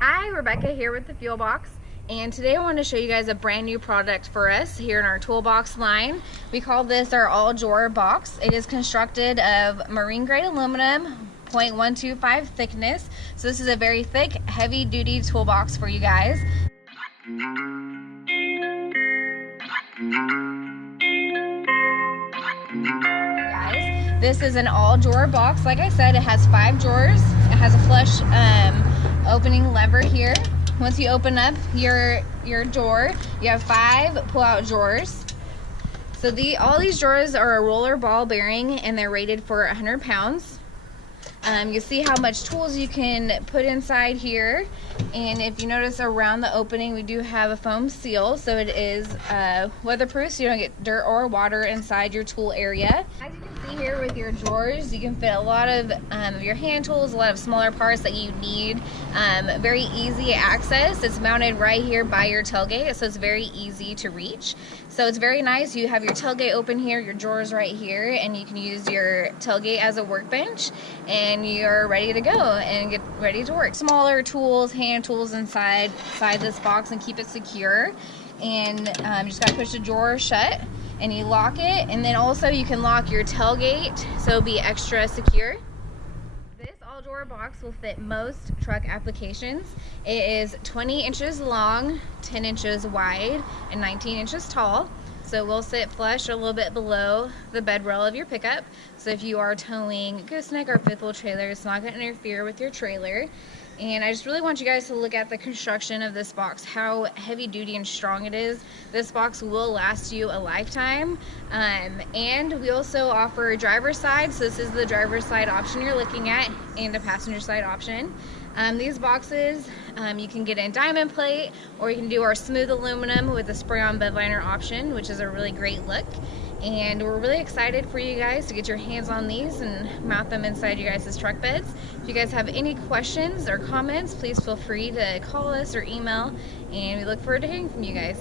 Hi, Rebecca here with the Fuel Box, and today I want to show you guys a brand new product for us here in our toolbox line. We call this our all drawer box. It is constructed of marine grade aluminum, 0.125 thickness. So this is a very thick, heavy duty toolbox for you guys. This is an all drawer box. Like I said, it has 5 drawers. It has a flush opening lever here. Once you open up your drawer, you have 5 pull-out drawers. So all these drawers are a roller ball bearing, and they're rated for 100 pounds. You see how much tools you can put inside here, and if you notice around the opening, we do have a foam seal, so it is weatherproof, so you don't get dirt or water inside your tool area. As you can see here with your drawers, you can fit a lot of your hand tools, a lot of smaller parts that you need. Very easy access. It's mounted right here by your tailgate, so it's very easy to reach. So it's very nice. You have your tailgate open here, your drawers right here, and you can use your tailgate as a workbench, and you're ready to go and get ready to work. Smaller tools, hand tools inside this box, and keep it secure. And you just gotta push the drawer shut and you lock it, and then also you can lock your tailgate so it'll be extra secure. This all drawer box will fit most truck applications. It is 20 inches long, 10 inches wide, and 19 inches tall. So it will sit flush or a little bit below the bed rail of your pickup. So if you are towing gooseneck or fifth wheel trailer, it's not going to interfere with your trailer. And I just really want you guys to look at the construction of this box, how heavy duty and strong it is. This box will last you a lifetime. And we also offer driver's side, so this is the driver's side option you're looking at, and a passenger side option. These boxes, you can get in diamond plate, or you can do our smooth aluminum with a spray-on bed liner option, which is a really great look. And we're really excited for you guys to get your hands on these and mount them inside you guys' truck beds. If you guys have any questions or comments, please feel free to call us or email, and we look forward to hearing from you guys.